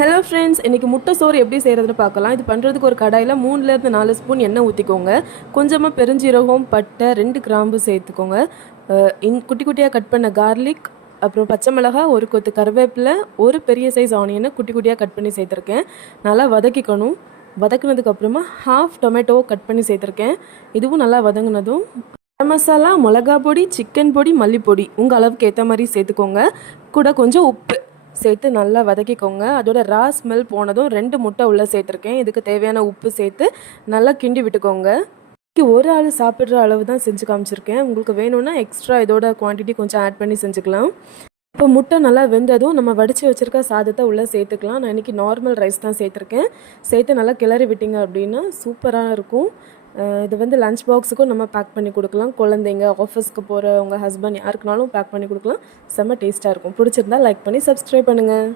Hello friends, இன்றைக்கி முட்டை சோறு எப்படி செய்கிறதுன்னு பார்க்கலாம். இது பண்ணுறதுக்கு ஒரு கடாயில் 3லேருந்து 4 ஸ்பூன் எண்ணெய் ஊற்றிக்கோங்க. கொஞ்சமாக பெருஞ்சீரகம், பட்டை, 2 கிராம்பு சேர்த்துக்கோங்க. குட்டி குட்டியாக கட் பண்ண கார்லிக், அப்புறம் பச்சை மிளகாய், ஒரு கொத்து கருவேப்பிலை, ஒரு பெரிய சைஸ் ஆனியனை குட்டி குட்டியாக கட் பண்ணி சேர்த்துருக்கேன். நல்லா வதக்கிக்கணும். வதக்குனதுக்கப்புறமா ஹாஃப் டொமேட்டோ கட் பண்ணி சேர்த்துருக்கேன். இதுவும் நல்லா வதங்கினதும் கரம் மசாலா, மிளகா பொடி, சிக்கன் பொடி, மல்லிப்பொடி உங்கள் அளவுக்கு ஏற்ற மாதிரி சேர்த்துக்கோங்க. கூட கொஞ்சம் உப்பு சேர்த்து நல்லா வதக்கிக்கோங்க. அதோட ரா ஸ்மெல் போனதும் 2 முட்டை உள்ளே சேர்த்துருக்கேன். இதுக்கு தேவையான உப்பு சேர்த்து நல்லா கிண்டி விட்டுக்கோங்க. ஒரு ஆள் சாப்பிட்ற அளவு தான் செஞ்சு காமிச்சிருக்கேன். உங்களுக்கு வேணும்னா எக்ஸ்ட்ரா இதோட குவான்டிட்டி கொஞ்சம் ஆட் பண்ணி செஞ்சுக்கலாம். இப்போ முட்டை நல்லா வெந்ததும் நம்ம வடித்து வச்சுருக்க சாதத்தை உள்ளே சேர்த்துக்கலாம். நான் இன்றைக்கி நார்மல் ரைஸ் தான் சேர்த்துருக்கேன். சேர்த்து நல்லா கிளறி விட்டிங்க அப்படின்னா சூப்பராக இருக்கும். இது லஞ்ச் பாக்ஸுக்கும் நம்ம பேக் பண்ணி கொடுக்கலாம். குழந்தைங்க, ஆஃபீஸ்க்கு போகிற உங்கள் ஹஸ்பண்ட் யாருக்குனாலும் பேக் பண்ணி கொடுக்கலாம். செம்ம டேஸ்ட்டாக இருக்கும். பிடிச்சிருந்தா லைக் பண்ணி சப்ஸ்கிரைப் பண்ணுங்கள்.